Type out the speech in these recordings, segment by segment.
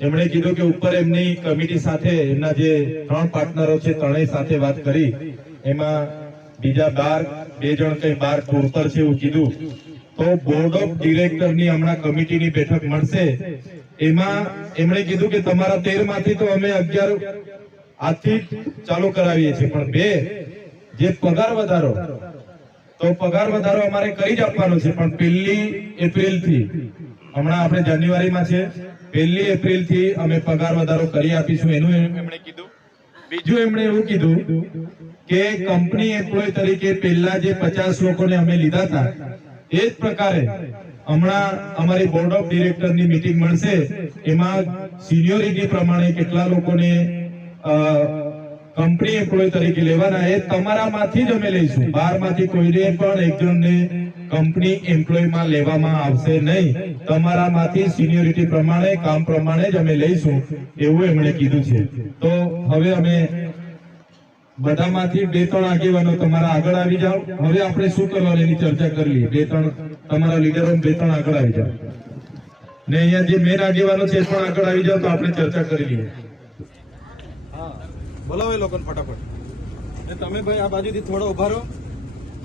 એમણે કીધું કે ઉપર એમની કમિટી સાથે, એમના જે ત્રણ પાર્ટનરો છે, ત્રણેય સાથે વાત કરી. એમાં બીજા બાર, બે જણ કઈ બાર ટૂર છે એવું કીધું. તો બોર્ડ ઓફ ડિરેક્ટરની હમણાં કમિટીની બેઠક મળશે. એમાં એમણે કીધું કે તમારા તેરમાંથી તો અમે અગિયાર આજથી ચાલુ કરાવીએ છીએ. પણ બે, જે પગાર વધારો, તો પગાર વધારો અમારે કરી જ આપવાનો છે. પણ પહેલી એપ્રિલથી હમણાં આપણે જાન્યુઆરીમાં છે. પહેલી એપ્રિલથી અમે પગાર વધારો કરી આપીશું. એનું એમણે કીધું. બીજું એમણે એવું કીધું કે કંપની એમ્પ્લોય તરીકે પહેલા જે પચાસ લોકોને અમે લીધા હતા એ જ પ્રકારે હમણાં અમારી બોર્ડ ઓફ ડિરેક્ટરની મીટિંગ મળશે. એમાં સિનિયોરિટી પ્રમાણે કેટલા લોકોને કંપની એમ્પ્લોય તરીકે લેવાના એ તમારામાંથી જ અમે લઈશું. બારમાંથી કોઈને પણ એક જણને કંપની એમ્પ્લોયમાં લેવામાં આવશે નહીં. તમારામાંથી સિનિયોરિટી પ્રમાણે, કામ પ્રમાણે જ અમે લઈશું, એવું એમણે કીધું છે. તો હવે અમે બધામાંથી બે ત્રણ આગેવાનો તમારા આગળ આવી જાઓ. હવે આપણે શું કરવાનું એની ચર્ચા કરી લઈએ. બે ત્રણ, તમારા લીડરો બે ત્રણ આગળ આવી જાઓ. ને અહીંયા જે મેન આગેવાનો છે પણ આગળ આવી જાઓ તો આપણે ચર્ચા કરી લઈએ. બોલાવો લોકોને ફટાફટ. ને તમે ભાઈ આ બાજુથી થોડો ઊભા રહો.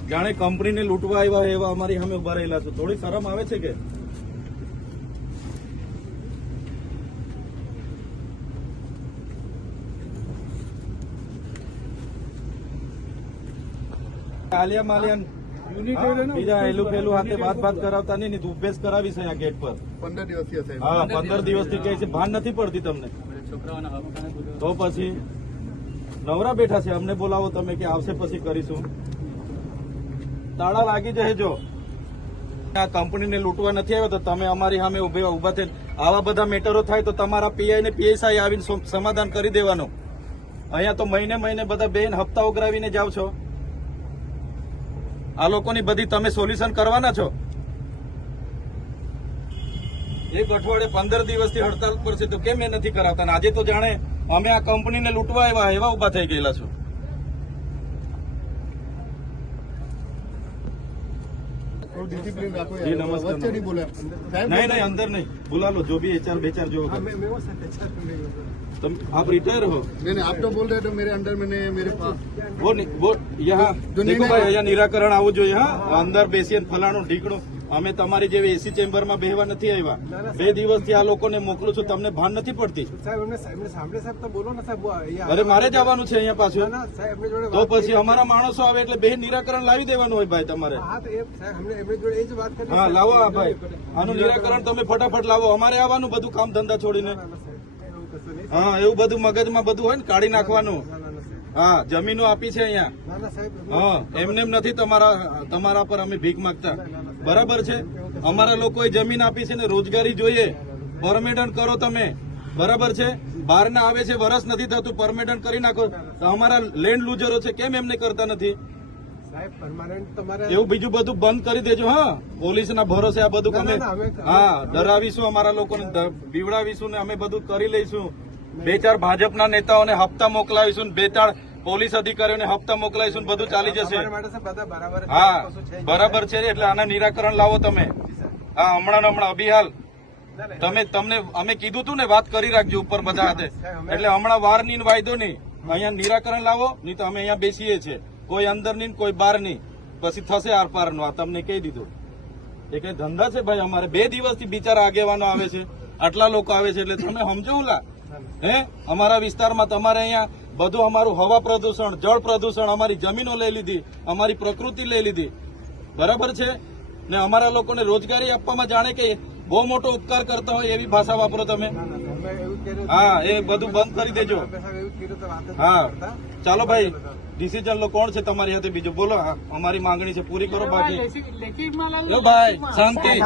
જાણે કંપનીને લૂંટવા આવ્યા એવા અમારી સામે ઊભા રહેલા છો. થોડી શરમ આવે છે કે? આલિયા માલિયાન. બીજા એલું પેલું હાથે વાત વાત કરાવતા નહીં તું ઉપેસ કરાવીશ આ ગેટ પર. પંદર દિવસથી હા પંદર દિવસથી કહે છે ભાન નથી પડતી તમને. તો પછી? નવરા બેઠા છે. અમને બોલાવો તમે કે આવશે પછી કરીશું. તાળા લાગી જશે જો. આ કંપનીને લૂંટવા નથી આવ્યો તો તમે અમારી સામે ઊભા ઊભા થઈને. આવા બધા મેટરો થાય તો તમારા પીઆઈ ને પીએસઆઈ આવીને સમાધાન કરી દેવાનું. અહીંયા તો મહિને મહિને બધા બેન હપ્તા ઉઘરાવીને જાઓ છો. આ લોકોની બધી તમે સોલ્યુશન કરવાના છો? એક અઠવાડિયે પંદર દિવસથી હડતાલ પર છે તો કેમ એ નથી કરાવતા? આજે તો જાણે અમે આ કંપનીને લૂંટવા આવ્યા એવા ઊભા થઈ ગયેલા છો નહીં અંદર નહીં બોલા લો જો भी एचआर बेचार जो तुम आप रिटायर हो नहीं नहीं आप तो बोल रहे थे मेरे अंडर में नहीं मेरे पास वो वो यहाँ देखो भाई यहाँ निराकरण आओ जो यहाँ अंदर बेसियन फलाणो ढीकड़ो અમે તમારી જેવી એસી ચેમ્બરમાં બેહવા નથી આવ્યા. બે દિવસથી આ લોકોને મોકલું છું તમને ભાન નથી પડતી. સાહેબ એમને એમને સાંભળે સાહેબ બોલો સાહેબ અરે મારે જવાનું છે અહીંયા પાછું. તો પછી અમારા માણસો આવે એટલે બે નિરાકરણ લાવી દેવાનું હોય ભાઈ તમારે. હા હા લાવો આ ભાઈ. આનું નિરાકરણ. તમે ફટાફટ લાવો. અમારે આવવાનું બધું કામ ધંધા છોડીને. હા એવું બધું મગજમાં બધું હોય ને કાઢી નાખવાનું. હા જમીનો આપી છે અહીંયા. ના ના હા એમને એમ નથી તમારા તમારા પર અમે ભીખ માંગતા. બરાબર છે? અમારા લોકોએ જમીન આપી છે ને રોજગારી જોઈએ. પરમેડન કરો તમે. બરાબર છે? બહારના આવે છે વરસ નથી થતું પરમેડન કરી નાખો. તો અમારા લેન્ડ લુઝરો છે કેમ એમને કરતા નથી? એવું બીજું બધું બંધ કરી દેજો હા? પોલીસના ભરોસે આ બધું અમે ના, ના, હા ડરાવીશું અમારા લોકોને બીવડાવીશું ને અમે બધું કરી લઈશું. બે ચાર ભાજપના નેતાઓને હપ્તા મોકલાવીશું બે ચાર પોલીસ અધિકારીઓને હપ્તા મોકલાવીશું બધું ચાલી જશે. હા. બરાબર છે એટલે આના નિરાકરણ લાવો તમે. હા હમણાં હમણાં અભિહાલ તમે તમને અમે કીધું તું ને વાત કરી રાખજો ઉપર બધા હાથે. એટલે હમણાં વારની વાયદો નહીં. અહીંયા નિરાકરણ લાવો નહીં તો અમે અહીંયા બેસીએ છીએ. કોઈ અંદર નહીં ને કોઈ બહાર નહીં. પછી થશે આરપારનું આ તમને કહી દીધું. એ કઈ ધંધા છે ભાઈ અમારે? બે દિવસથી બિચારા આગેવાનો આવે છે. આટલા લોકો આવે છે એટલે તમે સમજો લા હે? અમારા વિસ્તારમાં તમારે અહીંયા બધું અમારું હવા પ્રદૂષણ જળ પ્રદૂષણ અમારી જમીનો લઈ લીધી અમારી પ્રકૃતિ લઈ લીધી. બરાબર છે? ને અમારા લોકોને રોજગારી આપવામાં જાણે કે બહુ મોટો ઉપકાર કરતા હોય એવી ભાષા વાપરો તમે. હા એ બધું બંધ કરી દેજો. હા. ચાલો ભાઈ ડિસિઝન લો કોણ છે તમારી હાથે બીજું? બોલો હા, અમારી માંગણી છે પૂરી કરો બાકી ભાઈ શાંતિ.